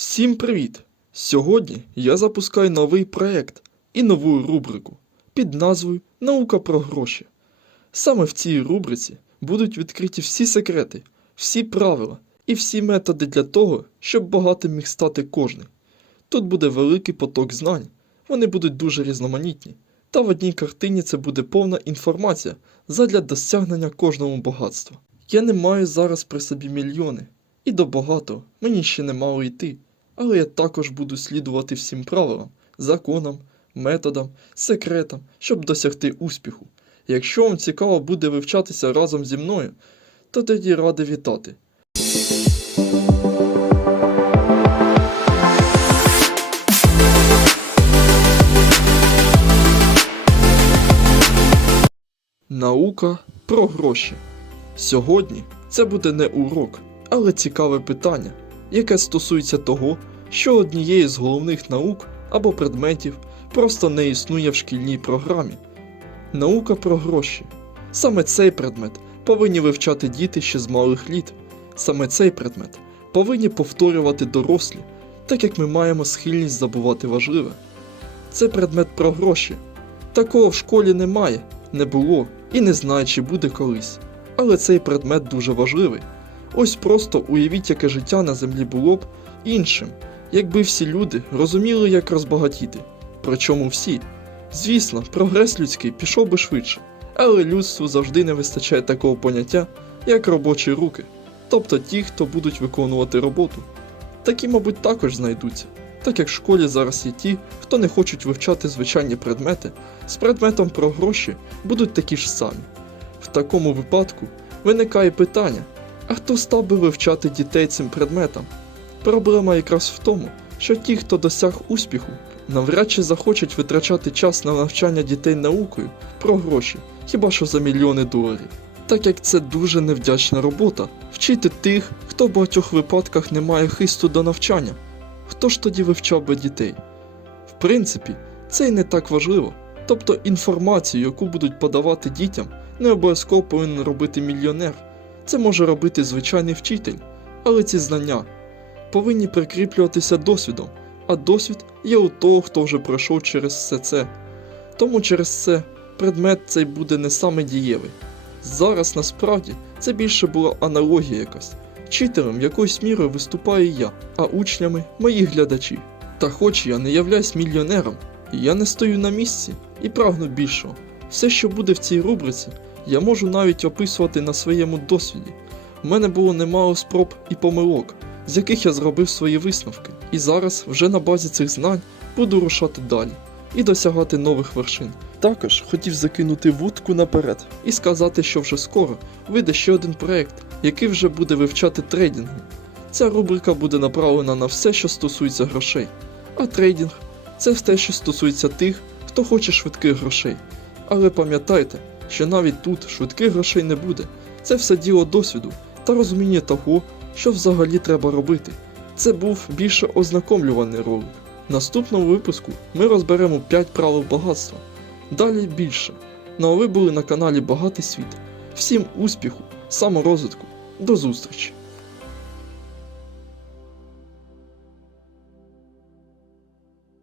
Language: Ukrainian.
Всім привіт! Сьогодні я запускаю новий проект і нову рубрику під назвою Наука про гроші. Саме в цій рубриці будуть відкриті всі секрети, всі правила і всі методи для того, щоб багатим міг стати кожний. Тут буде великий поток знань, вони будуть дуже різноманітні, та в одній картині це буде повна інформація задля досягнення кожного багатства. Я не маю зараз при собі мільйони, і до багатого мені ще немало йти, але я також буду слідувати всім правилам, законам, методам, секретам, щоб досягти успіху. Якщо вам цікаво буде вивчатися разом зі мною, то тоді радий вітати. Наука про гроші. Сьогодні це буде не урок, але цікаве питання, яке стосується того, що однієї з головних наук або предметів просто не існує в шкільній програмі. Наука про гроші. Саме цей предмет повинні вивчати діти ще з малих літ. Саме цей предмет повинні повторювати дорослі, так як ми маємо схильність забувати важливе. Це предмет про гроші. Такого в школі немає, не було і не знаю, чи буде колись. Але цей предмет дуже важливий. Ось просто уявіть, яке життя на землі було б іншим, якби всі люди розуміли, як розбагатіти. Причому всі. Звісно, прогрес людський пішов би швидше, але людству завжди не вистачає такого поняття, як робочі руки, тобто ті, хто будуть виконувати роботу. Такі, мабуть, також знайдуться, так як в школі зараз є ті, хто не хочуть вивчати звичайні предмети, з предметом про гроші будуть такі ж самі. В такому випадку виникає питання, а хто став би вивчати дітей цим предметом? Проблема якраз в тому, що ті, хто досяг успіху, навряд чи захочуть витрачати час на навчання дітей наукою про гроші, хіба що за мільйони доларів. Так як це дуже невдячна робота вчити тих, хто в багатьох випадках не має хисту до навчання. Хто ж тоді вивчав би дітей? В принципі, це й не так важливо. Тобто інформацію, яку будуть подавати дітям, не обов'язково повинен робити мільйонер. Це може робити звичайний вчитель, але ці знання повинні прикріплюватися досвідом, а досвід є у того, хто вже пройшов через все це. Тому через це предмет цей буде не саме дієвий. Зараз насправді це більше була аналогія якась. Вчителем якоюсь мірою виступаю я, а учнями мої глядачі. Та хоч я не являюсь мільйонером, я не стою на місці і прагну більшого. Все, що буде в цій рубриці, я можу навіть описувати на своєму досвіді. У мене було немало спроб і помилок, з яких я зробив свої висновки, і зараз вже на базі цих знань буду рушати далі і досягати нових вершин. Також хотів закинути вудку наперед і сказати, що вже скоро вийде ще один проект, який вже буде вивчати трейдингу. Ця рубрика буде направлена на все, що стосується грошей, а трейдинг це те, що стосується тих, хто хоче швидких грошей. Але пам'ятайте, що навіть тут швидких грошей не буде. Це все діло досвіду та розуміння того, що взагалі треба робити. Це був більше ознакомлюваний ролик. В наступному випуску ми розберемо 5 правил багатства. Далі більше. Ну а ви були на каналі Багатий Світ. Всім успіху, саморозвитку, до зустрічі!